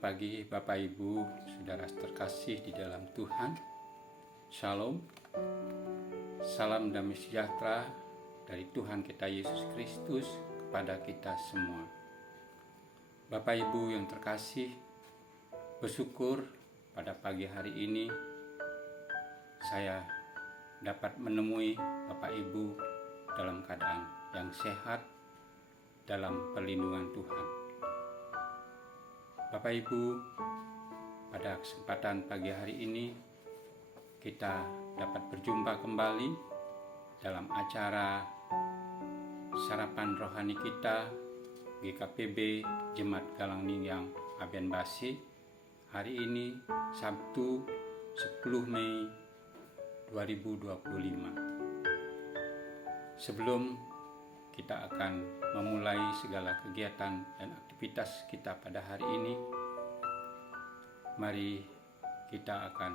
Selamat pagi Bapak Ibu, Saudara terkasih di dalam Tuhan. Shalom. Salam damai sejahtera dari Tuhan kita Yesus Kristus kepada kita semua. Bapak Ibu yang terkasih, bersyukur pada pagi hari ini saya dapat menemui Bapak Ibu dalam keadaan yang sehat dalam perlindungan Tuhan. Bapak Ibu, pada kesempatan pagi hari ini kita dapat berjumpa kembali dalam acara sarapan rohani kita GKPB Jemaat Galang Ningyang Aben Basi. Hari ini Sabtu 10 Mei 2025. Sebelum kita akan memulai segala kegiatan dan aktivitas kita pada hari ini, mari kita akan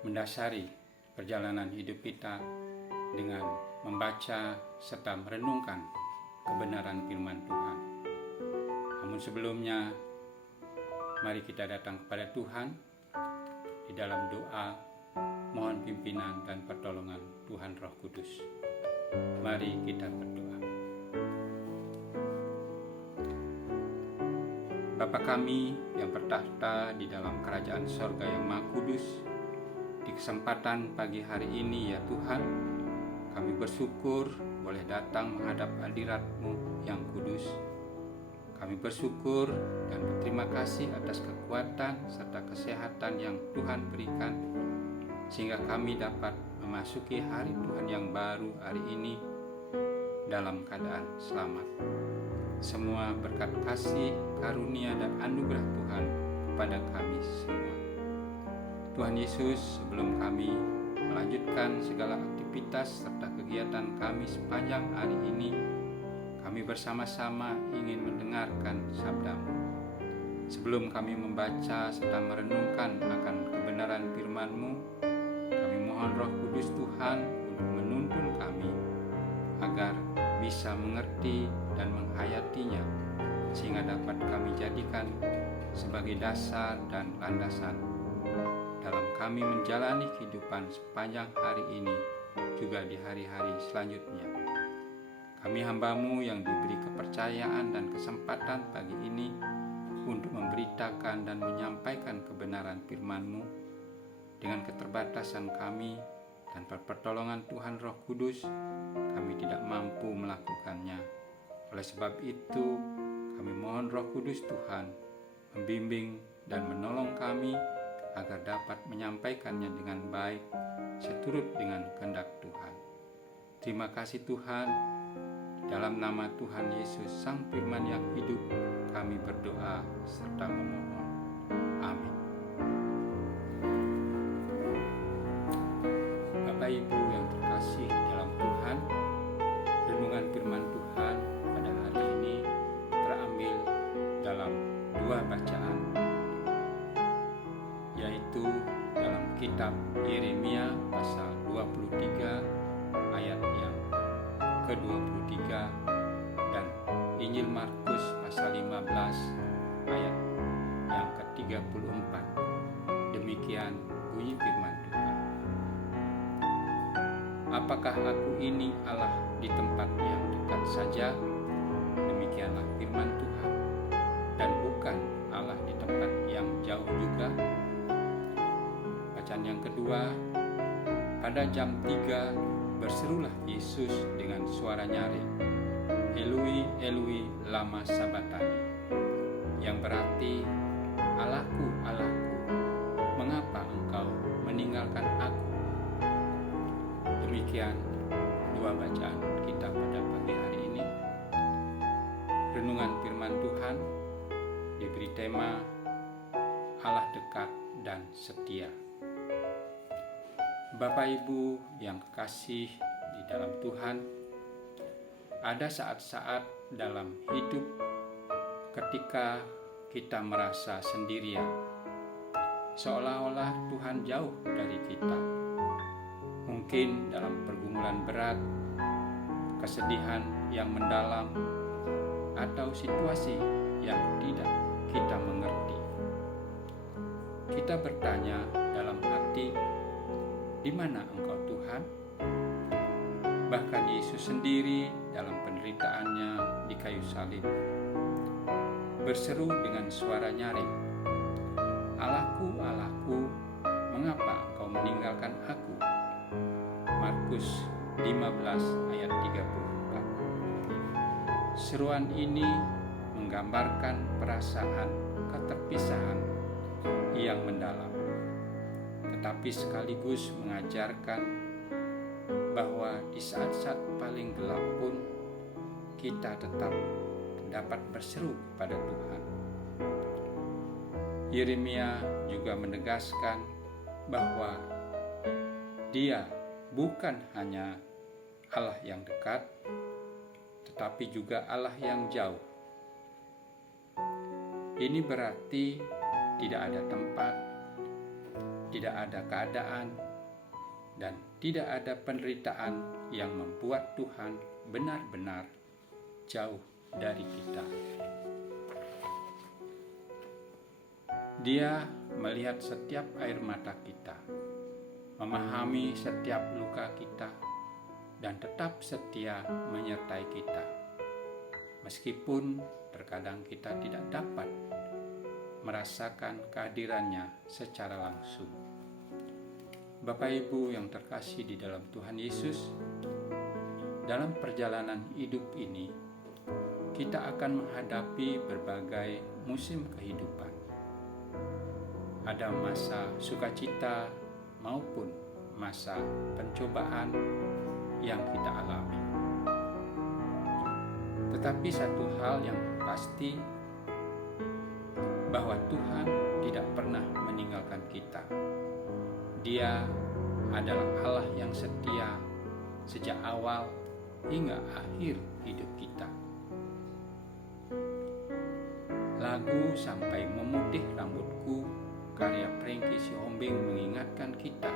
mendasari perjalanan hidup kita dengan membaca serta merenungkan kebenaran firman Tuhan. Namun sebelumnya, mari kita datang kepada Tuhan di dalam doa, mohon pimpinan dan pertolongan Tuhan Roh Kudus. Mari kita berdoa. Bapa kami yang bertahta di dalam kerajaan sorga yang Maha Kudus, di kesempatan pagi hari ini ya Tuhan, kami bersyukur boleh datang menghadap hadirat-Mu yang kudus. Kami bersyukur dan berterima kasih atas kekuatan serta kesehatan yang Tuhan berikan, sehingga kami dapat memasuki hari Tuhan yang baru hari ini dalam keadaan selamat. Semua berkat kasih, karunia dan anugerah Tuhan kepada kami semua. Tuhan Yesus, sebelum kami melanjutkan segala aktivitas serta kegiatan kami sepanjang hari ini, kami bersama-sama ingin mendengarkan sabda-Mu. Sebelum kami membaca serta merenungkan akan kebenaran firman-Mu, kami mohon Roh Kudus Tuhan untuk menuntun kami agar bisa mengerti dan menghayatinya, sehingga dapat kami jadikan sebagai dasar dan landasan dalam kami menjalani kehidupan sepanjang hari ini, juga di hari-hari selanjutnya. Kami hamba-Mu yang diberi kepercayaan dan kesempatan pagi ini untuk memberitakan dan menyampaikan kebenaran firman-Mu. Dengan keterbatasan kami dan pertolongan Tuhan Roh Kudus, kami tidak mampu melakukannya. Oleh sebab itu, kami mohon Roh Kudus Tuhan membimbing dan menolong kami agar dapat menyampaikannya dengan baik seturut dengan kehendak Tuhan. Terima kasih Tuhan. Dalam nama Tuhan Yesus Sang Firman yang hidup, kami berdoa serta memohon. Amin. Bapak Ibu yang terkasih dalam Tuhan, renungan firman Tuhan pada hari ini terambil dalam dua bacaan, yaitu dalam kitab Yeremia pasal 23 ayat yang ke-23 dan Injil Markus pasal 15 ayat yang ke-34. Demikian bunyi firman Tuhan. Apakah aku ini Allah di tempat yang dekat saja? Demikianlah firman Tuhan. Dan bukan Allah di tempat yang jauh juga? Bacaan yang kedua, pada jam 3 berserulah Yesus dengan suara nyaring, Eloi, Eloi, lama sabachthani, yang berarti, Allahku, Allahku, mengapa engkau meninggalkan aku? Demikian dua bacaan kita pada pagi hari ini. Renungan firman Tuhan diberi tema Allah dekat dan setia. Bapak Ibu yang kekasih di dalam Tuhan, ada saat-saat dalam hidup ketika kita merasa sendirian, seolah-olah Tuhan jauh dari kita. Mungkin dalam pergumulan berat, kesedihan yang mendalam, atau situasi yang tidak kita mengerti. Kita bertanya dalam hati, di mana Engkau Tuhan? Bahkan Yesus sendiri dalam penderitaannya di kayu salib berseru dengan suara nyaring, "Allahku, Allahku, mengapa Engkau meninggalkan aku?" Markus 15 ayat 34. Seruan ini menggambarkan perasaan keterpisahan yang mendalam, tetapi sekaligus mengajarkan bahwa di saat-saat paling gelap pun kita tetap dapat berseru kepada Tuhan. Yeremia juga menegaskan bahwa Dia bukan hanya Allah yang dekat, tetapi juga Allah yang jauh. Ini berarti tidak ada tempat, tidak ada keadaan, dan tidak ada penderitaan yang membuat Tuhan benar-benar jauh dari kita. Dia melihat setiap air mata kita, memahami setiap luka kita, dan tetap setia menyertai kita. Meskipun terkadang kita tidak dapat merasakan kehadirannya secara langsung. Bapak Ibu yang terkasih di dalam Tuhan Yesus, dalam perjalanan hidup ini, kita akan menghadapi berbagai musim kehidupan. Ada masa sukacita maupun masa pencobaan yang kita alami. Tetapi satu hal yang pasti, bahwa Tuhan tidak pernah meninggalkan kita. Dia adalah Allah yang setia sejak awal hingga akhir hidup kita. Lagu "Sampai Memutih Rambutku" karya Frankie Sihombing mengingatkan kita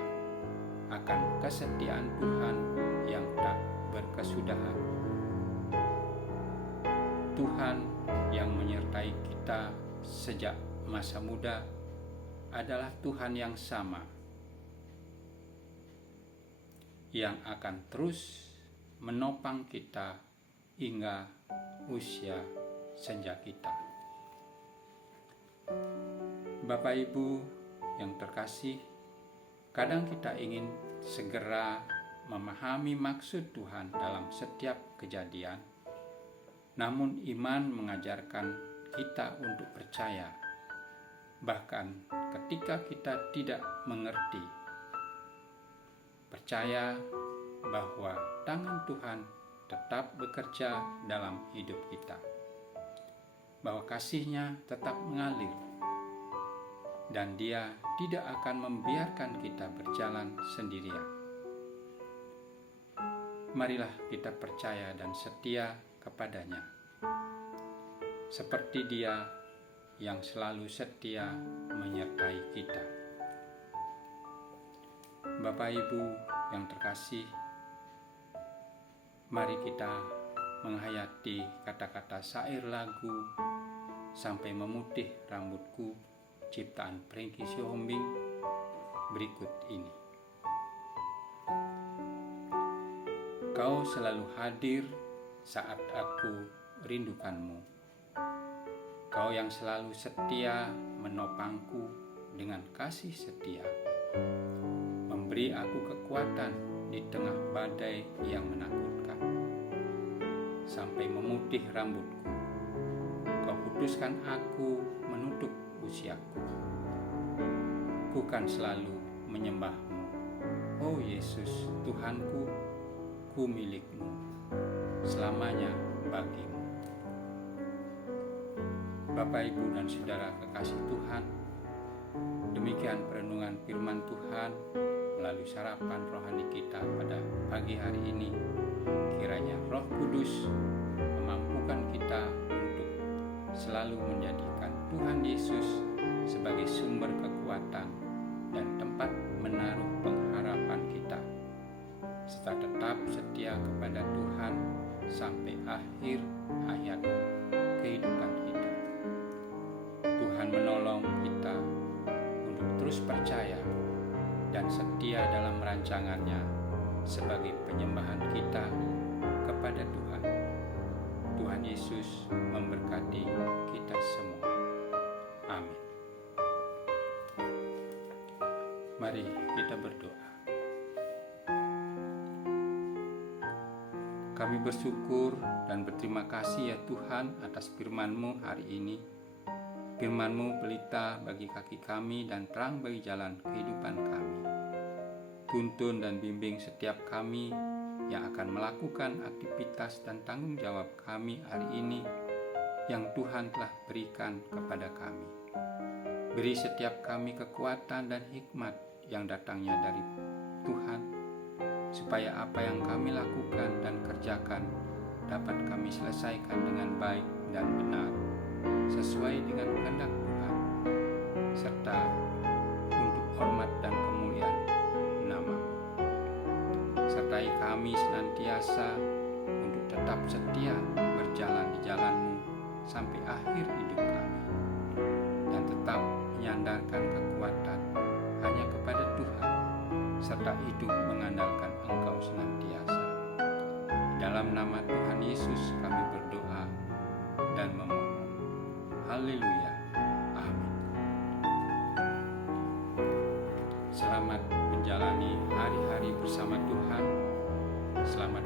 akan kesetiaan Tuhan yang tak berkesudahan. Tuhan yang menyertai kita sejak masa muda adalah Tuhan yang sama, yang akan terus menopang kita hingga usia senja kita. Bapak Ibu yang terkasih, kadang kita ingin segera memahami maksud Tuhan dalam setiap kejadian, namun iman mengajarkan kita untuk percaya, bahkan ketika kita tidak mengerti. Percaya bahwa tangan Tuhan tetap bekerja dalam hidup kita, bahwa kasih-Nya tetap mengalir, dan Dia tidak akan membiarkan kita berjalan sendirian. Marilah kita percaya dan setia kepada-Nya, seperti Dia yang selalu setia menyertai kita. Bapak Ibu yang terkasih, mari kita menghayati kata-kata syair lagu "Sampai Memutih Rambutku" ciptaan Frankie Sihombing berikut ini. Kau selalu hadir saat aku rindukanmu. Kau yang selalu setia menopangku dengan kasih setia, memberi aku kekuatan di tengah badai yang menakutkan. Sampai memutih rambutku, Kau putuskan aku menutup usiaku. Ku kan selalu menyembah-Mu, oh Yesus Tuhanku, ku milik-Mu, selamanya bagi-Mu. Bapak, Ibu, dan Saudara kekasih Tuhan, demikian perenungan firman Tuhan melalui sarapan rohani kita pada pagi hari ini. Kiranya Roh Kudus memampukan kita untuk selalu menjadikan Tuhan Yesus sebagai sumber kekuatan dan tempat menaruh pengharapan kita, serta tetap setia kepada Tuhan sampai akhir hayat kehidupan kita. Tuhan menolong kita untuk terus percaya dan setia dalam rancangannya sebagai penyembahan kita kepada Tuhan. Tuhan Yesus memberkati kita semua. Amin. Mari kita berdoa. Kami bersyukur dan berterima kasih ya Tuhan atas firman-Mu hari ini. Firman-Mu pelita bagi kaki kami dan terang bagi jalan kehidupan kami. Tuntun dan bimbing setiap kami yang akan melakukan aktivitas dan tanggung jawab kami hari ini yang Tuhan telah berikan kepada kami. Beri setiap kami kekuatan dan hikmat yang datangnya dari Tuhan, supaya apa yang kami lakukan dan kerjakan dapat kami selesaikan dengan baik dan benar, sesuai dengan kehendak Tuhan, serta untuk hormat dan kemuliaan nama. Sertai kami senantiasa untuk tetap setia berjalan di jalan-Mu sampai akhir hidup kami, dan tetap menyandarkan kekuatan hanya kepada Tuhan, serta hidup mengandalkan Engkau senantiasa. Dalam nama Tuhan Yesus kami berdoa dan memohon. Haleluya. Amin. Selamat menjalani hari-hari bersama Tuhan. Selamat